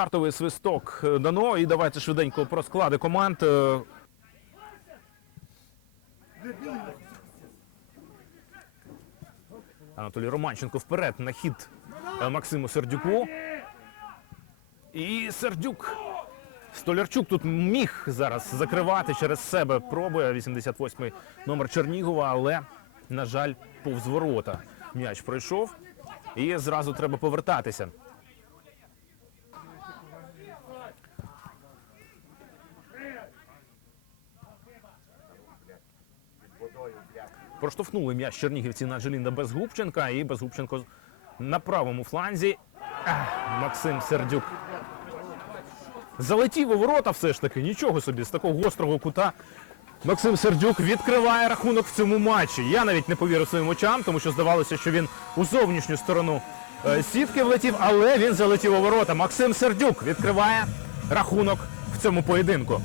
Стартовий свисток дано. І давайте швиденько про склади команд. Е, Анатолій Романченко вперед на хід е, Максиму Сердюку. І Сердюк. Столярчук тут міг зараз закривати через себе. Пробує 88-й номер Чернігова, але, на жаль, повз ворота. М'яч пройшов. І зразу треба повертатися. Проштовхнули м'яч чернігівці на Джелінда Безгубченка. І Безгубченко на правому фланзі. Ах, Максим Сердюк. Залетів у ворота все ж таки. Нічого собі, з такого гострого кута. Максим Сердюк відкриває рахунок в цьому матчі. Я навіть не повірив своїм очам, тому що здавалося, що він у зовнішню сторону е, сітки влетів, але він залетів у ворота. Максим Сердюк відкриває рахунок в цьому поєдинку.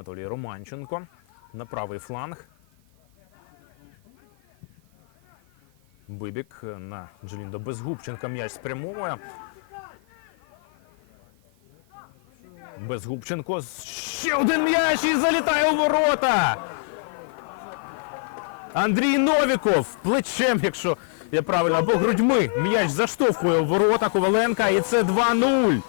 Анатолій Романченко на правий фланг. Бибік на Джеліндо Безгубченка м'яч спрямовує. Безгубченко. Ще один м'яч і залітає у ворота. Андрій Новіков плечем, якщо я правильно, або грудьми. М'яч заштовхує у ворота Коваленка, і це 2-0.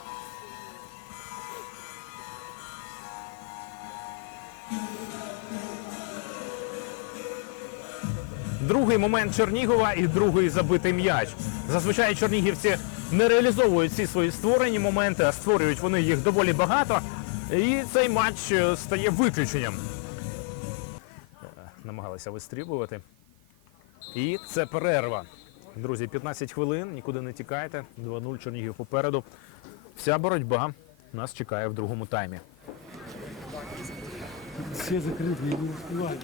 Другий момент Чернігова і другий забитий м'яч. Зазвичай чернігівці не реалізовують ці свої створені моменти, а створюють вони їх доволі багато. І цей матч е, стає виключенням. Е, Намагалися вистрілювати. І це перерва. Друзі, 15 хвилин, нікуди не тікайте. 2-0 Чернігів попереду. Вся боротьба нас чекає в другому таймі. Все закрыты, я не успеваю.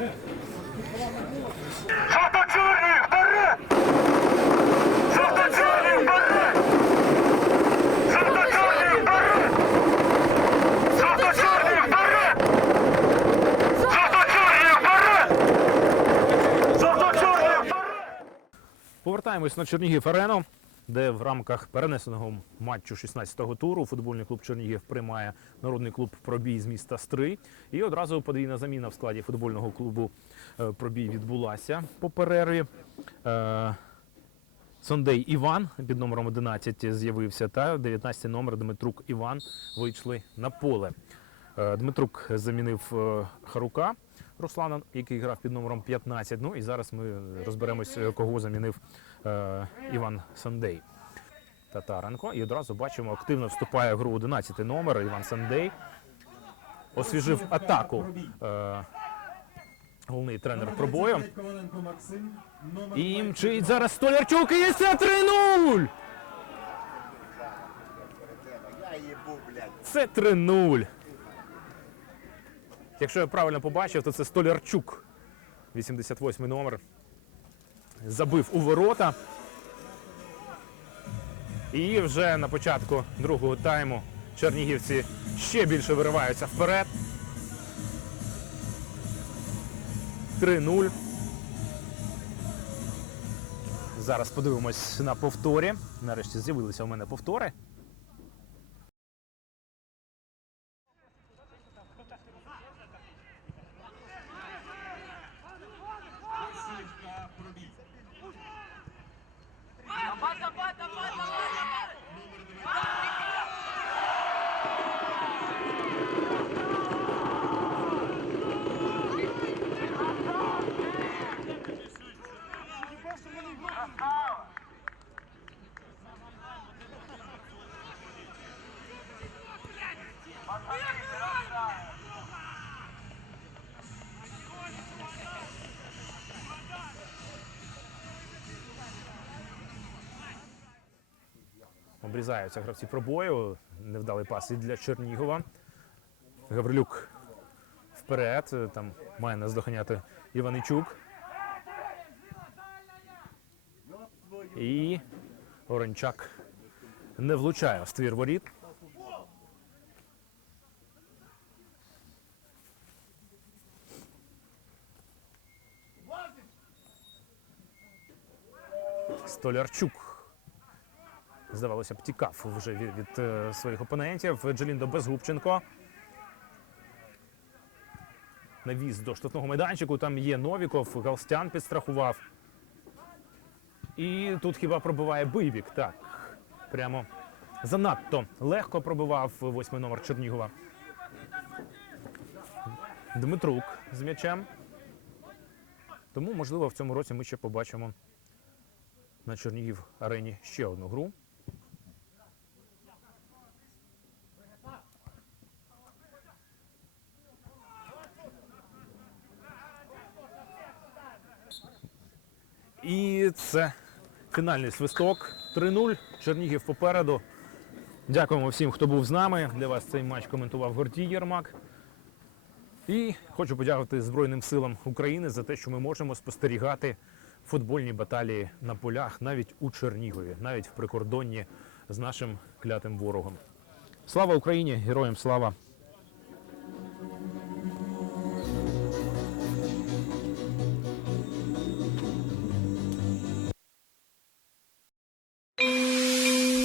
Да. Жовто-чорні вперед! Жовто-чорні вперед! Жовто-чорні вперед! Жовто-чорні вперед! Жовто-чорні вперед! Жовто-чорні вперед! Повертаємось на Чернігів Арену, де в рамках перенесеного матчу 16-го туру футбольний клуб Чернігів приймає народний клуб Пробій з міста Стрий. І одразу подвійна заміна в складі футбольного клубу е, Пробій відбулася по перерві. Е, Сондей Іван під номером 11 з'явився, та 19 номер Дмитрук Іван вийшли на поле. Е, Дмитрук замінив Харука Руслана, який грав під номером 15. Ну і зараз ми розберемось, кого замінив е, Іван Сандей. Татаренко. І одразу бачимо, активно вступає в гру 11 номер Іван Сандей. Освіжив атаку. Е, головний тренер пробою. І мчить зараз Столярчук і є це 3-0! Це 3-0. Якщо я правильно побачив, то це Столярчук, 88 номер. Забив у ворота. І вже на початку другого тайму чернігівці ще більше вириваються вперед. 3-0. Зараз подивимось на повторі. Нарешті з'явилися у мене повтори. Обрізаються гравці пробою. Невдалий пас і для Чернігова. Гаврилюк вперед. Там має наздоганяти Іваничук. І Оранчак не влучає в ствір воріт. Столярчук здавалося б, тікав вже від, від е, своїх опонентів. Джеліндо Безгубченко. Навіз до штатного майданчику. Там є Новіков, Галстян підстрахував. І тут хіба пробиває Бийбік. Так. Прямо занадто легко пробивав восьмий номер Чернігова. Дмитрук з м'ячем. Тому, можливо, в цьому році ми ще побачимо на Чернігів арені ще одну гру. І це фінальний свисток. 3-0. Чернігів попереду. Дякуємо всім, хто був з нами. Для вас цей матч коментував Гордій Єрмак. І хочу подякувати Збройним силам України за те, що ми можемо спостерігати футбольні баталії на полях навіть у Чернігові, навіть в прикордонні з нашим клятим ворогом. Слава Україні! Героям слава!